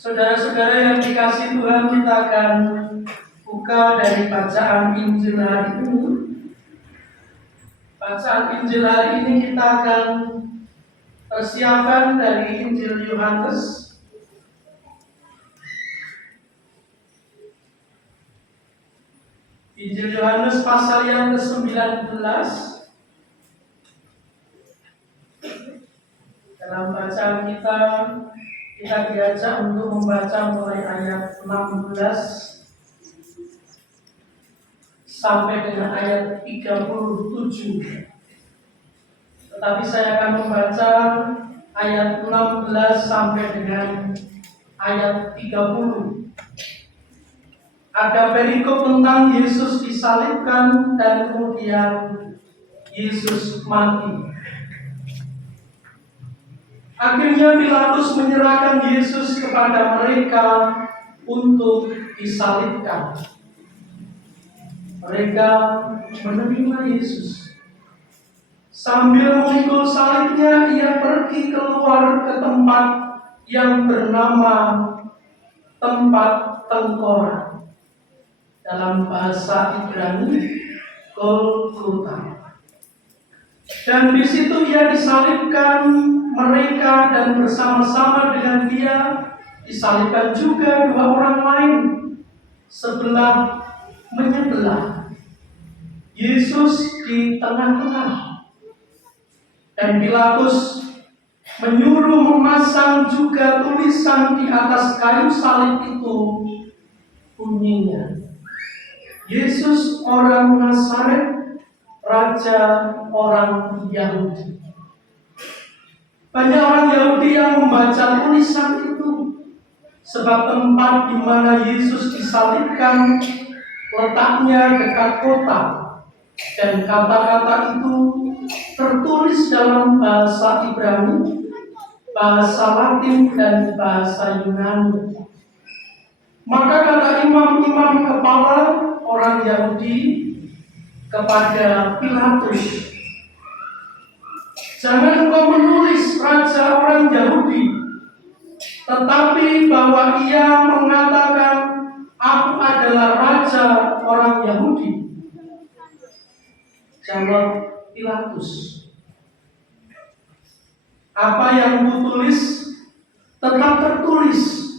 Saudara-saudara yang dikasihi Tuhan, kita akan buka dari bacaan Injil hari ini. Bacaan Injil hari ini kita akan persiapkan dari Injil Yohanes. Injil Yohanes pasal yang ke-19. Dalam bacaan kita diajak untuk membaca mulai ayat 16 sampai dengan ayat 37. Tetapi saya akan membaca ayat 16 sampai dengan ayat 30. Ada perikop tentang Yesus disalibkan dan kemudian Yesus mati. Akhirnya Pilatus menyerahkan Yesus kepada mereka untuk disalibkan. Mereka menerima Yesus. Sambil memikul salibnya, ia pergi keluar ke tempat yang bernama tempat tengkorak. Dalam bahasa Ibrani, Golgota. Dan di situ ia disalibkan mereka, dan bersama-sama dengan dia disalibkan juga dua orang lain, sebelah menyebelah. Yesus di tengah-tengah. Dan Pilatus menyuruh memasang juga tulisan di atas kayu salib itu, bunyinya, Yesus orang Nazaret, Raja orang Yahudi. Banyak orang Yahudi yang membaca tulisan itu, sebab tempat di mana Yesus disalibkan letaknya dekat kota, dan kata-kata itu tertulis dalam bahasa Ibrani, bahasa Latin, dan bahasa Yunani. Maka kata imam-imam kepala orang Yahudi kepada Pilatus, "Jangan engkau menulis Raja orang Yahudi, tetapi bahwa ia mengatakan, aku adalah Raja orang Yahudi." Jawab Pilatus, "Apa yang kutulis tetap tertulis."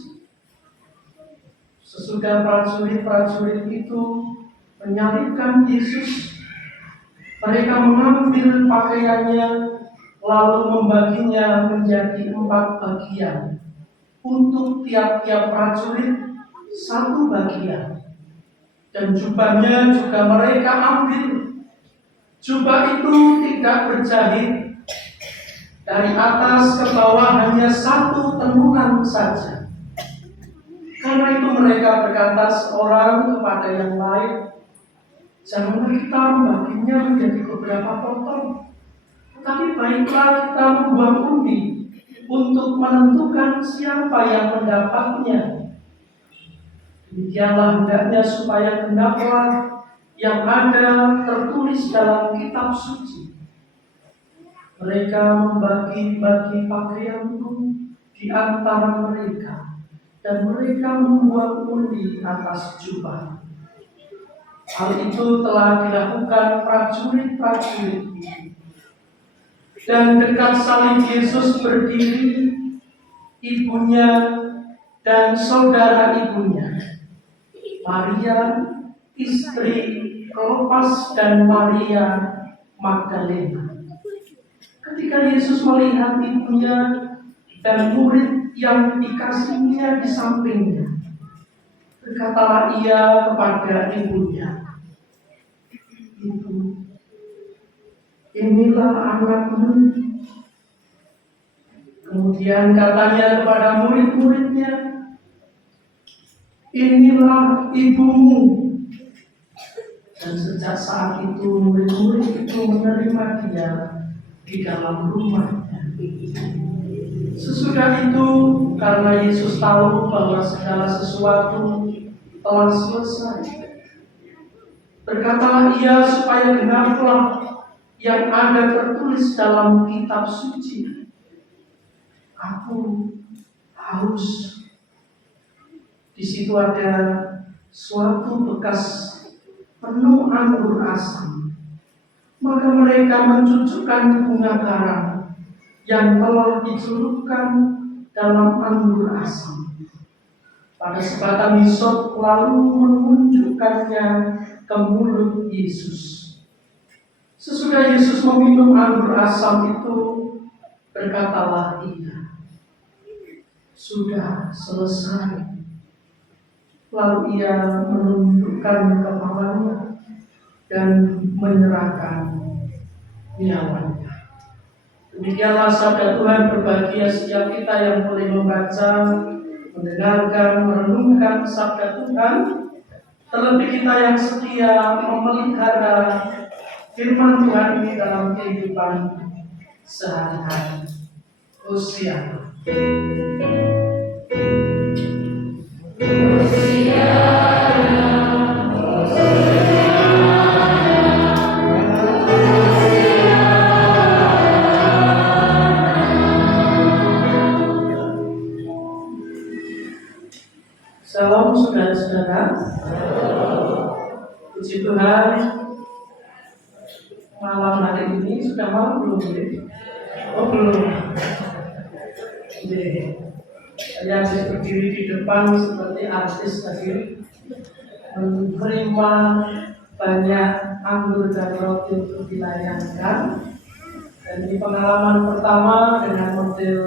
Sesudah prajurit-prajurit itu menyalibkan Yesus, mereka mengambil pakaiannya lalu membaginya menjadi 4 bagian, untuk tiap-tiap prajurit 1 bagian. Dan jubahnya juga mereka ambil. Jubah itu tidak berjahit, dari atas ke bawah hanya 1 tenunan saja. Karena itu mereka berkata seorang kepada yang lain, "Janganlah kita membaginya menjadi beberapa potong, tapi baiklah kita membuang undi untuk menentukan siapa yang mendapatnya. Demikianlah hendaknya supaya genaplah yang ada tertulis dalam kitab suci." Mereka membagi-bagi pakaian itu di antara mereka, dan mereka membuang undi atas jubah. Hal itu telah dilakukan prajurit-prajurit itu. Dan dekat salib Yesus berdiri ibunya dan saudara ibunya, Maria istri Klopas dan Maria Magdalena. Ketika Yesus melihat ibunya dan murid yang dikasihnya di sampingnya, berkatalah ia kepada ibunya, "Ibu, inilah anakmu." Kemudian katanya kepada murid-muridnya, "Inilah ibumu." Dan sejak saat itu murid-murid itu menerima dia di dalam rumahnya. Sesudah itu, karena Yesus tahu bahwa segala sesuatu telah selesai, berkatalah ia supaya genaplah yang ada tertulis dalam kitab suci, "Aku haus." Di situ ada suatu bekas penuh anggur asam. Maka mereka mencucukkan bunga garam yang telah dicelupkan dalam anggur asam pada sebatang hisop, lalu menunjukkannya ke mulut Yesus. Sesudah Yesus meminum anggur asam itu, berkatalah Ia, "Sudah selesai." Lalu Ia menundukkan kepalanya dan menyerahkan nyawanya. Demikianlah sabda Tuhan. Berbahagia setiap kita yang boleh membaca, mendengarkan, merenungkan sabda Tuhan. Terlebih kita yang setia memelihara firman Tuhan ini dalam kehidupan sehari-hari. Hosiana. Salam saudara-saudara. Puji Tuhan, malam hari ini sudah malam belum? Oh belum. Saya habis berdiri di depan seperti artis tadi, menerima banyak anggur dan roti untuk dilayangkan. Dan di pengalaman pertama dengan model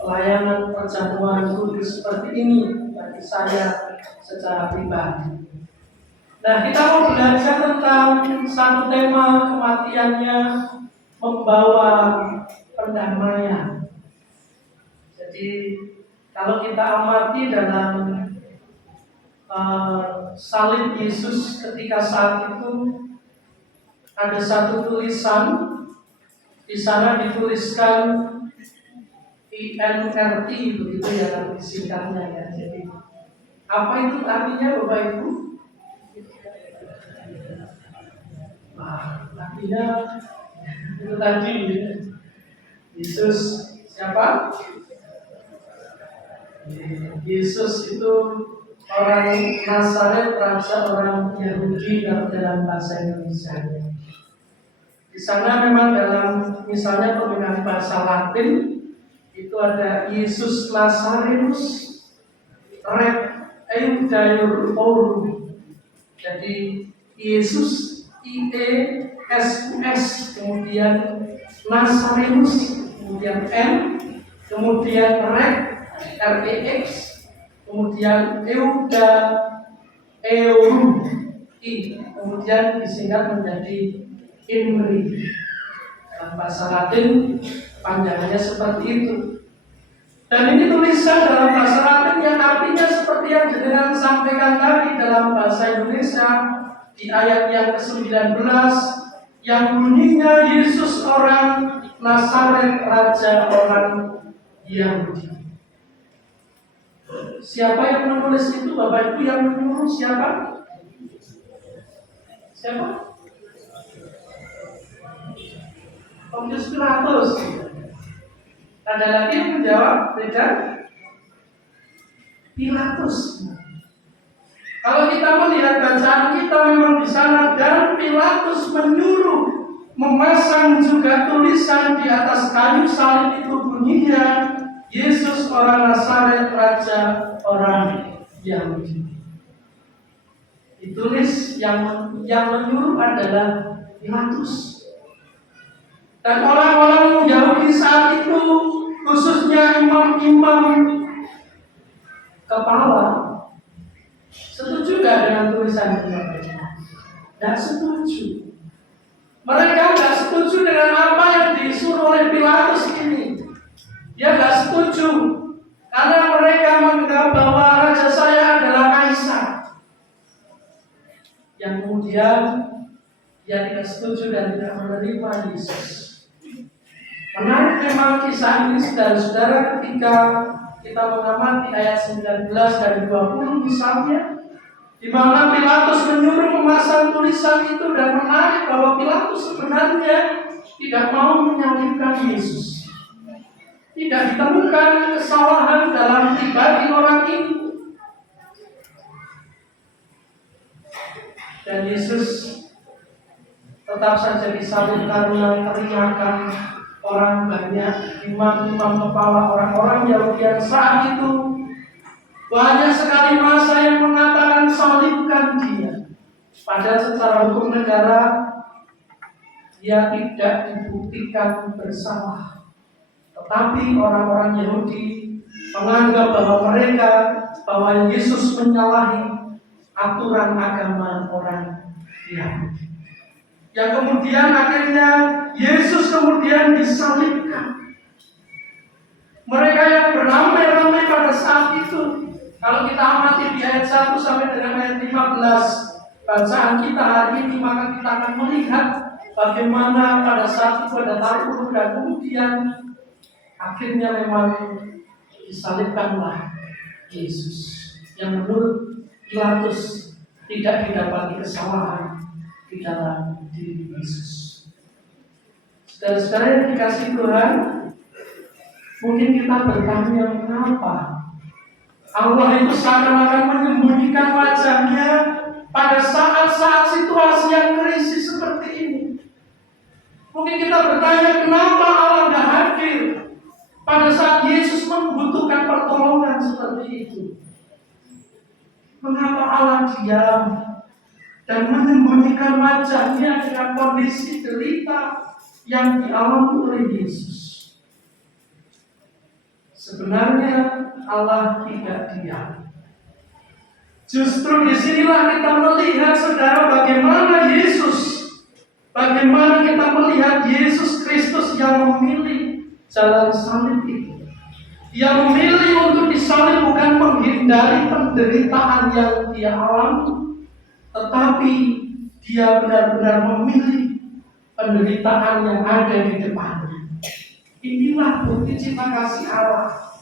pelayanan perjamuan kudus seperti ini bagi saya secara pribadi. Nah, kita mau belajar tentang satu tema, kematiannya membawa perdamaian. Jadi kalau kita amati dalam salib Yesus ketika saat itu ada satu tulisan. Di sana dituliskan INRT, begitu ya disingkatnya ya. Jadi apa itu artinya Bapak Ibu? Artinya itu tadi Yesus siapa? Yesus itu orang Nazaret, raja orang Yahudi dalam bahasa Indonesia. Di sana memang dalam misalnya penggunaan bahasa Latin itu ada Yesus Nazarenus Rep Eudaiourum. Jadi Yesus IESUS, kemudian Nazarenus, kemudian N, kemudian Rep REX, kemudian Eudaiourum I, kemudian disingkat menjadi INRI. Dalam bahasa Latin panjangnya seperti itu. Dan ini tulisan dalam bahasa Latin yang artinya seperti yang jenengan sampaikan tadi dalam bahasa Indonesia di ayat yang ke-19 yang bunyinya Yesus orang Nazaret, raja orang Yahudi. Siapa yang menulis itu? Bapak Ibu yang menyuruh siapa? Siapa? Pontius Pilatus. Ada lagi yang menjawab, beda? Pilatus. Kalau kita melihat bacaan kita memang di sana, dan Pilatus menyuruh memasang juga tulisan di atas kayu salib itu bunyinya Yesus orang Nazaret, raja orang Yahudi. Ditulis yang menyuruh adalah Pilatus. Dan orang-orang Yahudi saat itu, khususnya imam-imam kepala, setuju gak dengan tulisan itu? Tidak setuju. Mereka tidak setuju dengan apa yang disuruh oleh Pilatus ini. Dia tidak setuju karena mereka menganggap bahwa raja saya adalah Kaisar. Yang kemudian dia tidak setuju dan tidak menerima Yesus. Menarik memang kisah ini saudara-saudara ketika kita mengamati ayat 19 dan 20 misalnya, di mana Pilatus menyuruh memasang tulisan itu, dan menarik bahwa Pilatus sebenarnya tidak mau menyalibkan Yesus. Tidak ditemukan kesalahan dalam pribadi orang ini. Dan Yesus tetap saja disalib karena teriakan orang banyak, imam-imam kepala orang-orang Yahudi yang saat itu. Banyak sekali masa yang mengatakan salibkan dia. Padahal secara hukum negara dia tidak dibuktikan bersalah. Tetapi orang-orang Yahudi menganggap bahwa Yesus menyalahi aturan agama orang Yahudi. Yang kemudian akhirnya Yesus kemudian disalibkan. Mereka yang beramai-ramai pada saat itu, kalau kita amati di ayat 1 sampai dengan ayat 15 bacaan kita hari ini, maka kita akan melihat bagaimana pada saat itu ada taruh dan kemudian akhirnya memang disalibkanlah Yesus yang menurut Pilatus tidak didapati kesalahan di dalam diri Yesus. Saudara-saudara yang dikasih Tuhan, mungkin kita bertanya mengapa Allah itu seakan-akan menyembunyikan wajahnya pada saat-saat situasi yang krisis seperti ini. Mungkin kita bertanya kenapa Allah tidak hadir pada saat Yesus membutuhkan pertolongan seperti itu. Mengapa Allah diam dan menyembunyikan wajahnya dengan kondisi derita yang dialami oleh Yesus? Sebenarnya Allah tidak diam. Justru disinilah kita melihat, saudara, bagaimana kita melihat Yesus Kristus yang memilih jalan salib itu. Dia memilih untuk disalib bukan menghindari penderitaan yang dia alami, tetapi dia benar-benar memilih penderitaan yang ada di depannya. Inilah bukti cinta kasih Allah.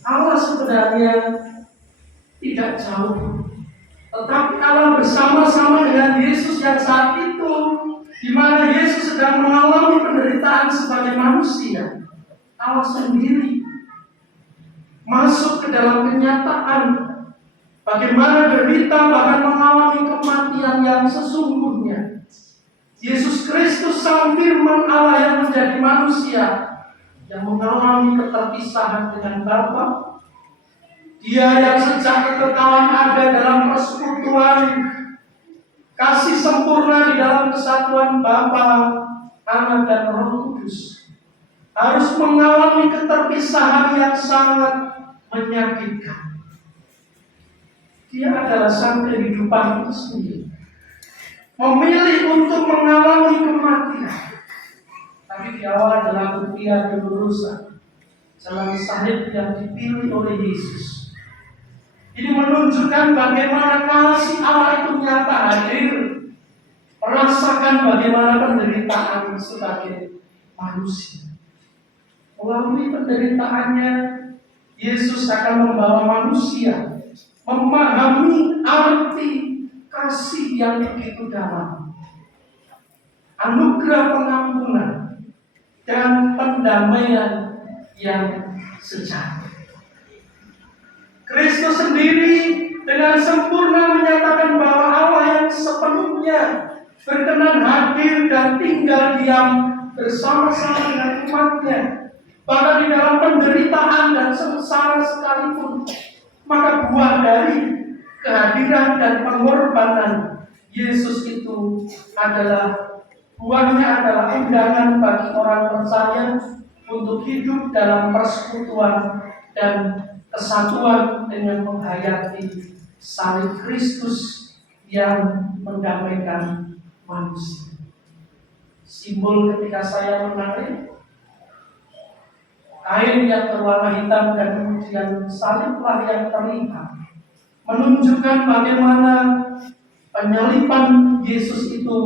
Allah sebenarnya tidak jauh, tetapi Allah bersama-sama dengan Yesus yang saat itu, di mana Yesus sedang mengalami penderitaan sebagai manusia. Allah sendiri masuk ke dalam kenyataan bagaimana derita bahkan mengalami kematian yang sesungguhnya. Yesus Kristus sang firman Allah yang menjadi manusia, yang mengalami keterpisahan dengan Bapa. Dia yang sejak kekekalan ada dalam persekutuan kasih sempurna di dalam kesatuan Bapa, Anak dan Roh Kudus, harus mengalami keterpisahan yang sangat menyakitkan. Dia adalah sang kehidupan itu sendiri, memilih untuk mengalami kematian. Tapi di awal adalah bukti kelulusan jalan salib yang dipilih oleh Yesus. Ini menunjukkan bagaimana kasih Allah itu nyata hadir, merasakan bagaimana penderitaan sebagai manusia. Melalui penderitaannya, Yesus akan membawa manusia memahami arti kasih yang begitu dalam, anugerah pengampunan dan pendamaian yang sejati. Kristus sendiri dengan sempurna menyatakan bahwa Allah yang sepenuhnya berkenan hadir dan tinggal diam bersama-sama dengan umatnya, bahkan di dalam penderitaan dan sengsara sekalipun. Maka buah dari kehadiran dan pengorbanan Yesus itu buahnya adalah undangan bagi orang percaya untuk hidup dalam persekutuan dan kesatuan dengan menghayati salib Kristus yang mendamaikan manusia. Simbol ketika saya menarik kain yang berwarna hitam dan kemudian saliblah yang terlihat, menunjukkan bagaimana penyaliban Yesus itu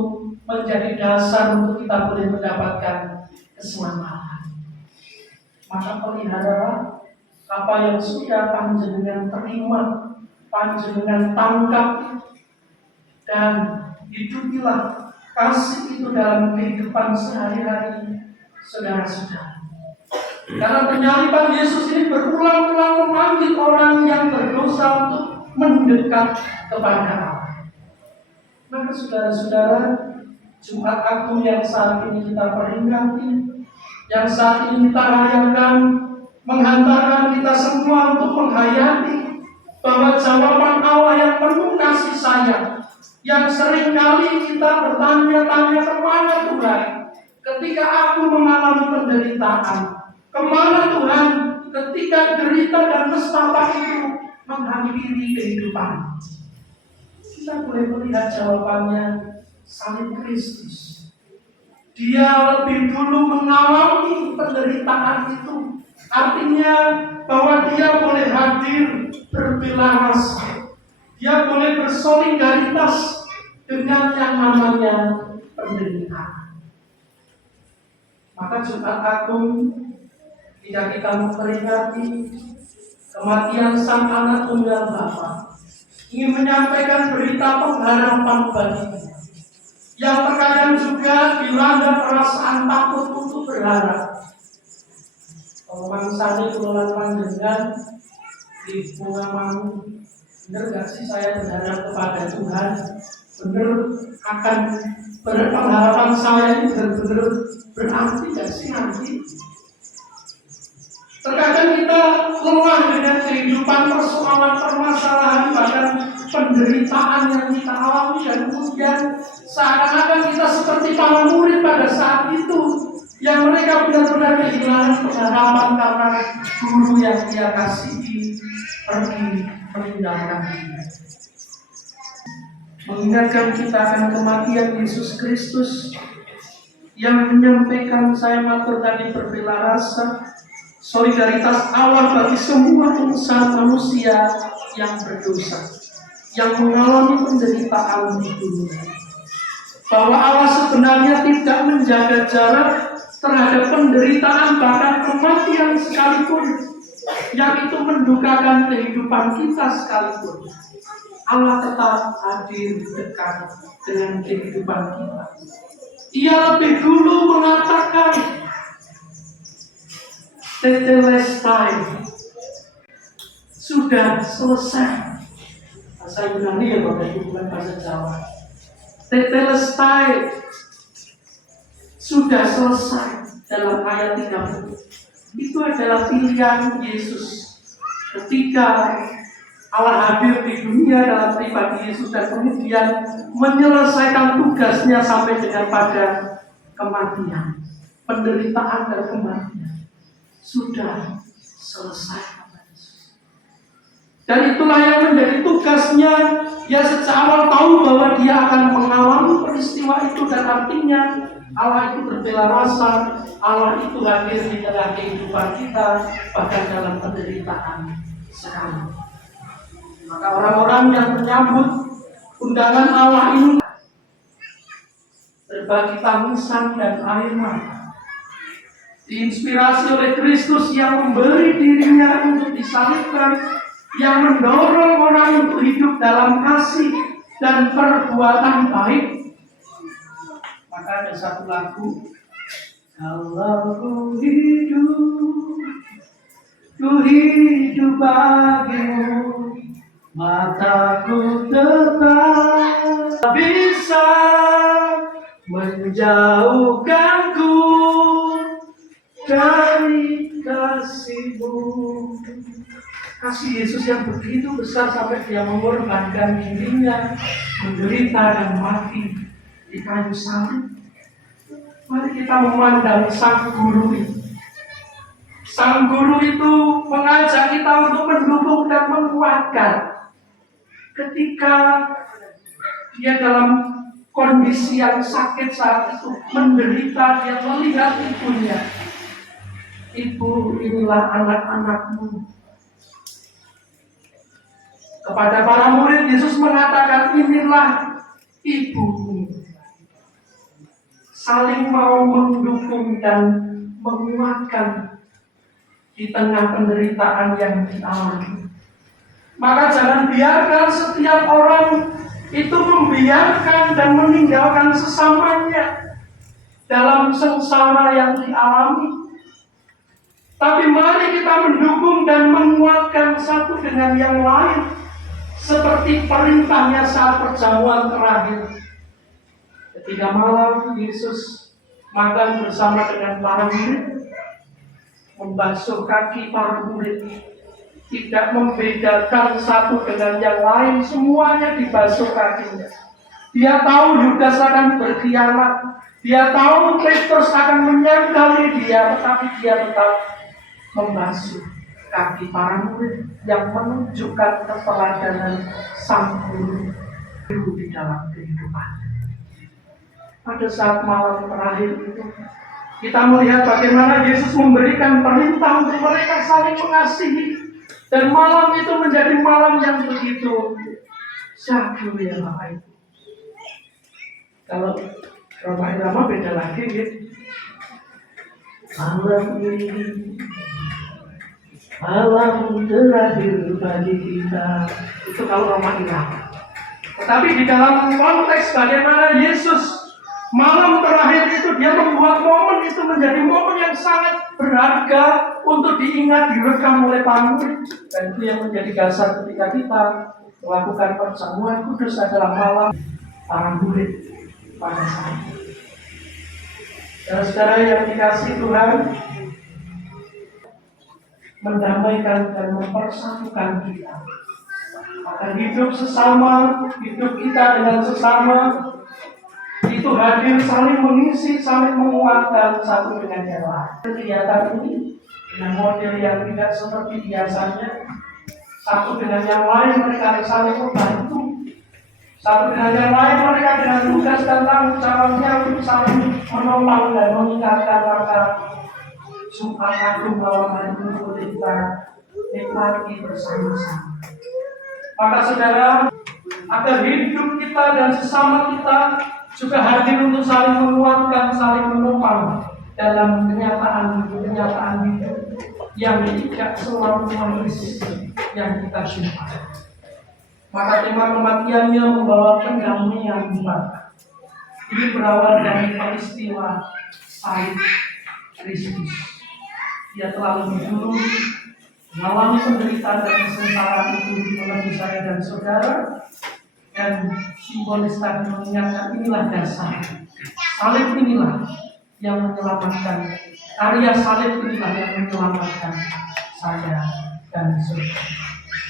menjadi dasar untuk kita boleh mendapatkan keselamatan. Maka peliharalah apa yang sudah panjenengan terima, panjenengan tangkap, dan hidupilah kasih itu dalam kehidupan sehari-hari saudara-saudara. Karena penyaliban Yesus ini berulang-ulang memanggil orang yang berdosa untuk mendekat kepada Allah. Maka saudara-saudara, Jumat Agung yang saat ini kita peringati, yang saat ini kita rayakan, menghantarkan kita semua untuk menghayati bahwa jawaban Allah yang penuh kasih sayang, yang seringkali kita bertanya-tanya kemana Tuhan ketika aku mengalami penderitaan, kemana Tuhan ketika derita dan nestapa itu menghampiri kehidupan. Kita boleh melihat jawabannya salib Kristus. Dia lebih dulu mengalami penderitaan itu. Artinya bahwa dia boleh hadir berbelas, dia boleh bersolidaritas dengan yang namanya penderitaan. Maka Jumat Agung tidak kita memperingati kematian Sang Anak Tunggal Bapa, ingin menyampaikan berita pengharapan bagi kita, yang terkadang juga dilanda perasaan takut untuk berharap. Kalau mangsane kula panjenengan di bunga mangu, benar gak sih saya berharap kepada Tuhan? Benar akan pengharapan saya ini benar-benar berarti gak sih nanti? Terkadang kita lelah dengan kehidupan, persoalan, permasalahan, bahkan penderitaan yang kita alami, dan kemudian seakan-akan kita seperti para murid pada saat itu, yang mereka benar-benar kehilangan pengharapan karena guru yang dia kasihi pergi meninggalkan dia. Mengingatkan kita akan kematian Yesus Kristus yang menyampaikan, saya matur tadi, berbela rasa, solidaritas Allah bagi semua insan manusia yang berdosa, yang mengalami penderitaan di dunia. Bahwa Allah sebenarnya tidak menjaga jarak terhadap penderitaan, bahkan kematian sekalipun, yang itu mendukakan kehidupan kita sekalipun. Allah tetap hadir dekat dengan kehidupan kita. Ia lebih dulu mengatakan, tetelestai, sudah selesai. Bahasa Yunani ya Bapak Ibu, bukan bahasa Jawa. Tetelestai, sudah selesai, dalam ayat 30. Itu adalah pilihan Yesus ketika Allah hadir di dunia dalam pribadi Yesus, dan kemudian menyelesaikan tugasnya sampai dengan pada kematian, penderitaan dan kematian. Sudah selesai. Dan itulah yang menjadi tugasnya. Dia sejak awal tahu bahwa dia akan mengalami peristiwa itu, dan artinya Allah itu berbela rasa, Allah itu hadir di tengah kehidupan kita, bahkan dalam penderitaan sekarang. Maka orang-orang yang menyambut undangan Allah ini berbagi tangisan dan air mata, diinspirasi oleh Kristus yang memberi dirinya untuk disalibkan, yang mendorong orang untuk hidup dalam kasih dan perbuatan baik. Maka ada satu lagu, kalau ku hidup bagimu, mataku tetap bisa menjauhkanku dari kasih-Mu. Kasih Yesus yang begitu besar sampai dia mengorbankan dirinya, menderita dan mati di kayu salib. Mari kita memandang Sang Guru itu. Sang Guru itu mengajak kita untuk mendukung dan menguatkan ketika dia dalam kondisi yang sakit saat itu, menderita. Dia melihat ibunya. Ibu, inilah anak-anakmu. Kepada para murid, Yesus mengatakan, inilah ibumu. Saling mau mendukung dan menguatkan di tengah penderitaan yang dialami. Maka jangan biarkan setiap orang itu membiarkan dan meninggalkan sesamanya dalam sengsara yang dialami. Tapi mari kita mendukung dan menguatkan satu dengan yang lain, seperti perintahnya saat perjamuan terakhir. Ketika malam Yesus makan bersama dengan para murid, membasuh kaki para murid, tidak membedakan satu dengan yang lain, semuanya dibasuh kakinya. Dia tahu Yudas akan berkhianat, dia tahu Petrus akan menyangkali dia, tetapi dia tetap membasuh kaki para murid yang menunjukkan keteladanan Sang Guru di dalam kehidupan. Pada saat malam terakhir itu, kita melihat bagaimana Yesus memberikan perintah untuk mereka saling mengasihi. Dan malam itu menjadi malam yang begitu syahdu ya Bapak Ibu. Kalau Roma Irama beda lagi gitu. Malam ini malam terakhir bagi kita. Itu kalau Roma Irama. Tetapi di dalam konteks bagaimana Yesus malam terakhir itu, dia membuat momen itu menjadi momen yang sangat berharga untuk diingat, direkam oleh para murid. Dan itu yang menjadi dasar ketika kita melakukan perjamuan kudus adalah malam para murid pada saat itu. Saudara yang dikasihi Tuhan, mendamaikan dan mempersatukan kita. Maka hidup sesama, hidup kita dengan sesama, itu hadir saling mengisi, saling menguatkan satu dengan yang lain. Kegiatan ini dengan model yang tidak seperti biasanya, satu dengan yang lain mereka saling membantu, satu dengan yang lain mereka dengan tugas dan tanggung jawabnya untuk saling menolong dan mengingatkan maka Jumat Agung malam hari ini boleh kita nikmati bersama-sama. Maka saudara, agar hidup kita dan sesama kita juga hadir untuk saling menguatkan, saling menopang dalam kenyataan hidup yang tidak selalu manis yang kita jumpai. Maka tema kematiannya membawa pendamaian umat. Ini berawal dari peristiwa salib Kristus. Dia telah lebih dulu mengalami penderitaan dan kesengsaraan itu mengenai saya dan saudara. Dan simbolis tadi mengingatkan inilah dasar. Salib inilah yang menyelamatkan. Karya salib inilah yang menyelamatkan saya dan saudara.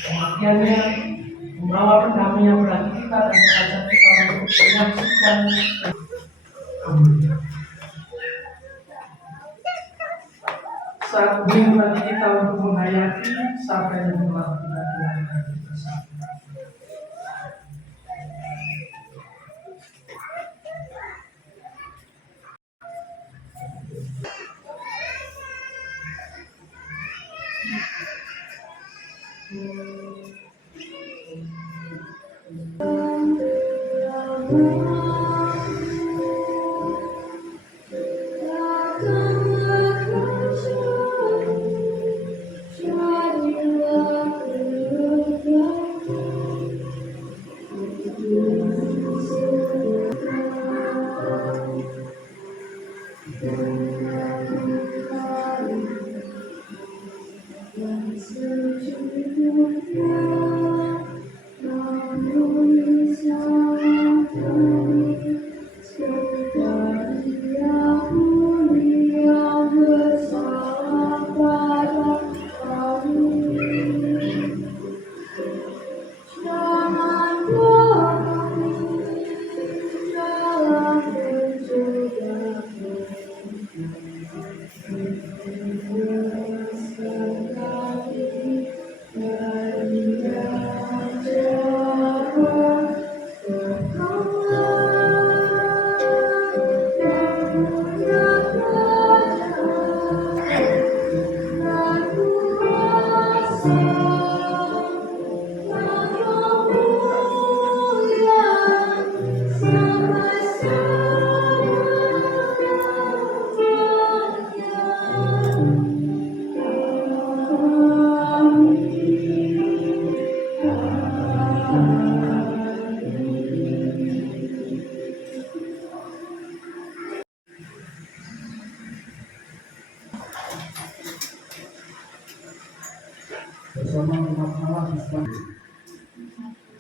Kematiannya membawa pendamaian bagi kita dan mengajak kita untuk menyaksikan. Saat ini bagi kita untuk menghayati sampai yang telah kita jalankan bersama.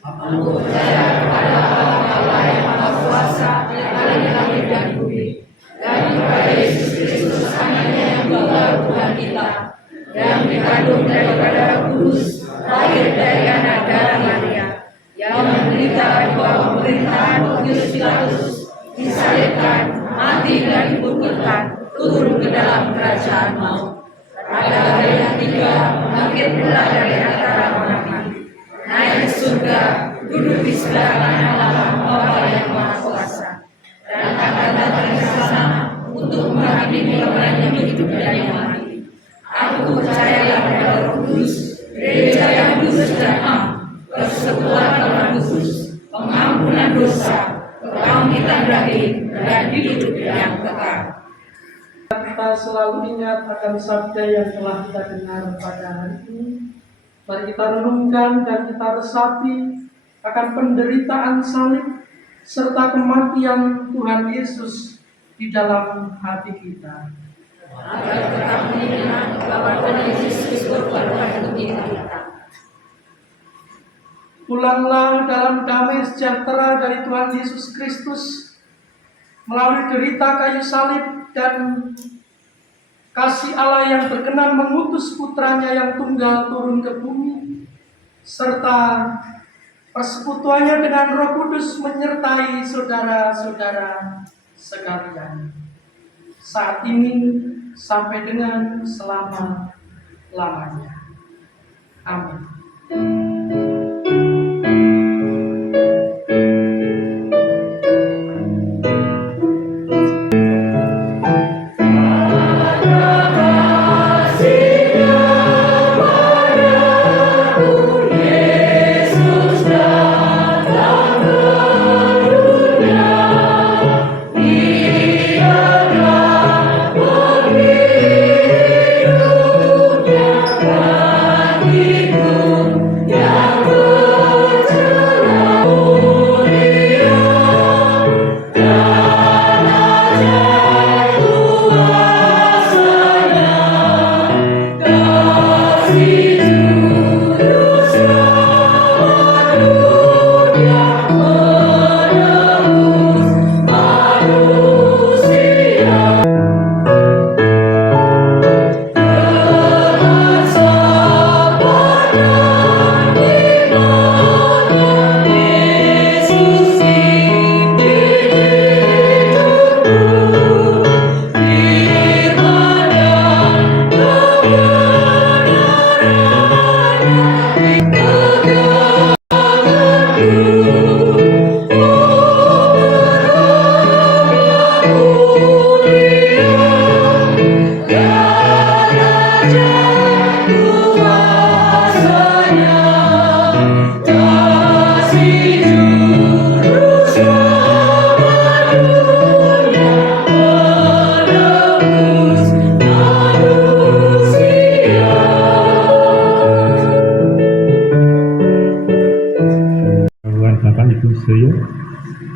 Aku percaya kepada Allah yang Maha Kuasa, yang ada di langit dan bumi, dan kepada Yesus Kristus, anaknya yang tunggal Tuhan kita, yang dikandung daripada Roh Kudus, lahir dari anak darah Maria, yang menderita di bawah pemerintahan Pontius Pilatus, disalibkan, mati dan dikuburkan, turun ke dalam kerajaan maut. Pada hari yang ketiga, bangkit pula dari antara orang mati, naik ke surga, duduk di sebelah kanan Allah Bapa yang Maha Kuasa, dan akan datang ke sana untuk menghakimi orang yang hidup dan yang mati. Aku percaya pada Roh Kudus, gereja yang kudus dan am, persekutuan orang kudus, pengampunan dosa, kebangkitan daging, dan hidup yang kekal. Kita selalu ingat akan sabda yang telah kita dengar pada hari ini. Mari kita renungkan dan kita resapi akan penderitaan salib serta kematian Tuhan Yesus di dalam hati kita. Agar kita mengingat bahwa Tuhan Yesus berkorban untuk kita. Pulanglah dalam damai sejahtera dari Tuhan Yesus Kristus melalui derita kayu salib dan kasih Allah yang berkenan mengutus putranya yang tunggal turun ke bumi, serta persekutuannya dengan Roh Kudus menyertai saudara-saudara sekalian, saat ini sampai dengan selama-lamanya. Amin.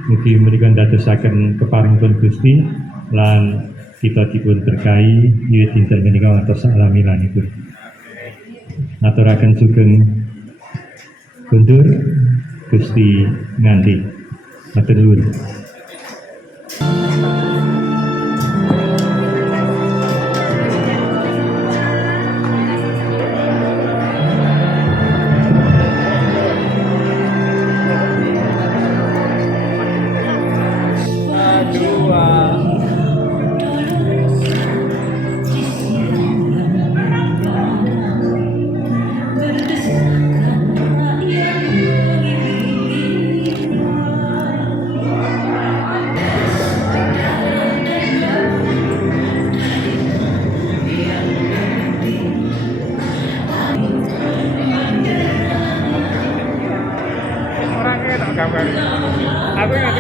Mugi menika ndadosaken keparingipun Gusti lan kita dipun berkahi wiwit dinten menika ngantos salamilanipun. Aturaken sugeng kundur Gusti nganti. Matur nuwun. Aku yang